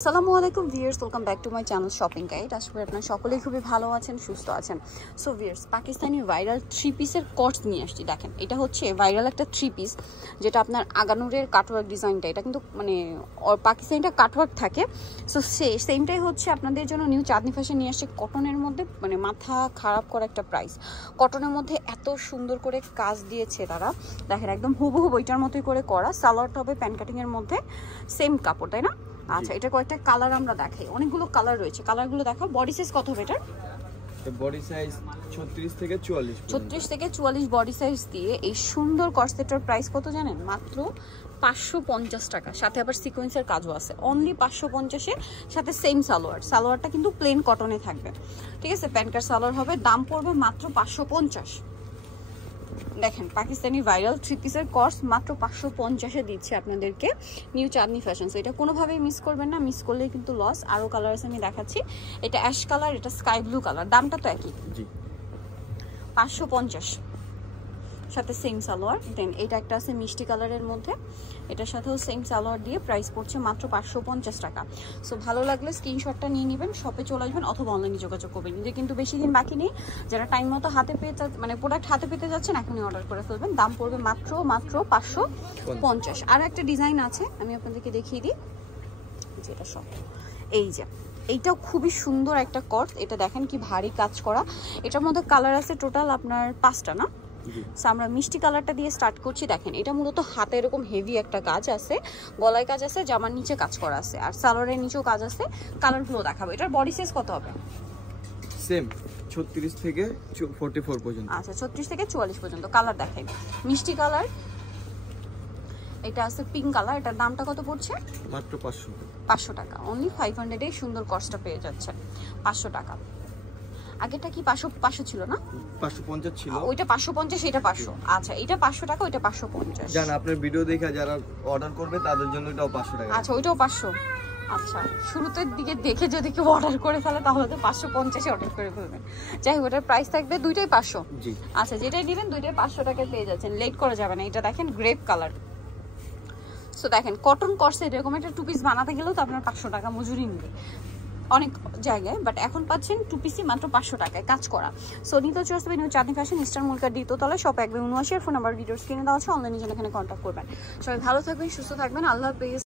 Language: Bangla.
আসসালামু আলাইকুম viewers, welcome back to my channel shopping guide. আশা করি আপনারা সকলেই খুবই ভালো আছেন, সুস্থ আছেন। So viewers, Pakistani viral three পিসের কটস নিয়ে আসছি। দেখেন, এটা হচ্ছে ভাইরাল একটা থ্রি পিস, যেটা আপনার আগানুরের কাটওয়ার্ক ডিজাইনটা, এটা কিন্তু মানে পাকিস্তানিটা কাটওয়ার্ক থাকে। সো সেমটাই হচ্ছে আপনাদের জন্য নিউ চাঁদনি ফ্যাশন নিয়ে আসছে কটনের মধ্যে, মানে মাথা খারাপ করা একটা প্রাইস। কটনের মধ্যে এত সুন্দর করে কাজ দিয়েছে তারা, দেখেন একদম হুবহু বইটার মতোই করে করা। সালোয়ারটা হবে প্যান কাটিংয়ের মধ্যে, সেম কাপড়, তাই না? আচ্ছা, এটা কয়েকটা কালার আমরা দেখাই, অনেকগুলো কালার রয়েছে। কালারগুলো দেখো। বডি সাইজ কত হবে এটার? বডি সাইজ 36 থেকে 44, 36 থেকে 44 বডি সাইজ দিয়ে এই সুন্দর কর্সেটের প্রাইস কত জানেন? মাত্র 550 টাকা। সাথে আবার সিকোয়েন্সের কাজও আছে, অনলি 550 এর সাথে সেম সালোয়ার। সালোয়ারটা কিন্তু প্লেন কটনে থাকবে, ঠিক আছে? প্যান্টকার সালোয়ার হবে, দাম পড়বে মাত্র 550। দেখেন, পাকিস্তানি ভাইরাল থ্রি পিসের কর্স মাত্র 550-এ দিচ্ছে আপনাদেরকে নিউ চাঁদনি ফ্যাশন। সো এটা কোনোভাবেই মিস করবেন না, মিস করলেই কিন্তু লস। আরও কালার আছে, আমি দেখাচ্ছি। এটা অ্যাশ কালার, এটা স্কাই ব্লু কালার। দামটা তো একই, 550, সাথে সেম সালোয়ার। দেন এটা একটা আছে মিষ্টি কালারের মধ্যে, এটার সাথেও সেম সালোয়ার দিয়ে প্রাইস পড়ছে মাত্র 550 টাকা। সো ভালো লাগলে স্ক্রিনশটটা নিয়ে নেবেন, শপে চলে আসবেন অথবা অনলাইনে যোগাযোগ করবেন। নিজে কিন্তু বেশি দিন বাকি নেই, যারা টাইম মতো হাতে পেয়ে মানে প্রোডাক্ট হাতে পেতে যাচ্ছেন এখনই অর্ডার করে ফেলবেন। দাম পড়বে মাত্র 550। আর একটা ডিজাইন আছে, আমি আপনাদেরকে দেখিয়ে দিই, যেটা সব এই যে এইটাও খুবই সুন্দর একটা কর্স। এটা দেখেন কি ভারী কাজ করা। এটার মধ্যে কালার আছে টোটাল আপনার 5টা না? আমরা মিষ্টি কালারটা দিয়ে স্টার্ট করছি। দেখেন, এটা মূলত হাতে এরকম হেভি একটা কাজ আছে, গলায় কাজ আছে, জামার নিচে কাজ করা আছে, আর সালোয়ারের নিচেও কাজ আছে। কালারগুলো দেখাবো। এটার বডি সাইজ কত হবে? সেম 36 থেকে 44 পর্যন্ত। আচ্ছা, 36 থেকে 44 পর্যন্ত। কালার দেখাই, মিষ্টি কালার, এটা আছে পিঙ্ক কালার। এটার দামটা কত পড়ছে? মাত্র 500 টাকা। অনলি 500 এ সুন্দর কস্টটা পেয়ে যাচ্ছে, 500 টাকা। আগেটা কি 500 ছিল না? 550 ছিল। ওইটা 550, এটা 500। আচ্ছা, এটা 500 টাকা, ওইটা 550। জান আপনার ভিডিও দেখে যারা অর্ডার করবে তাদের জন্য এটাও 500 টাকা। আচ্ছা, ওইটাও 500। আচ্ছা, শুরুতে দিকে দেখে যদি কেউ অর্ডার করে ফেলে তাহলে তো 550-এ অর্ডার করে ফেলবেন। যাই হোক, ওটার প্রাইস থাকবে দুইটাই 500। জি। আচ্ছা, যেটাই নেবেন দুইটাই 500 টাকায় পেয়ে যাচ্ছেন, লেট করা যাবে না। এটা দেখেন গ্রেপ কালার। সো দেখেন, কটন কর্সে এরকম একটা টু পিস বানাতে গেলেও তো আপনার 500 টাকা মজুরি নেবে অনেক জায়গায়, বাট এখন পাচ্ছেন টু পিসি মাত্র 500 টাকায় কাজ করা। সো নিতে চলে আসবে নিউ চাঁদনি ফ্যাশন, ইস্টার্ন মল্লিকার দ্বিতীয়তলা, শপ 179। ফোন নাম্বার ভিডিওর স্ক্রিনে দেওয়া আছে, অনলাইনে জন্য এখানে কন্ট্যাক্ট করবেন। সবাই ভালো থাকবেন, সুস্থ থাকবেন, আল্লাহ হাফেজ।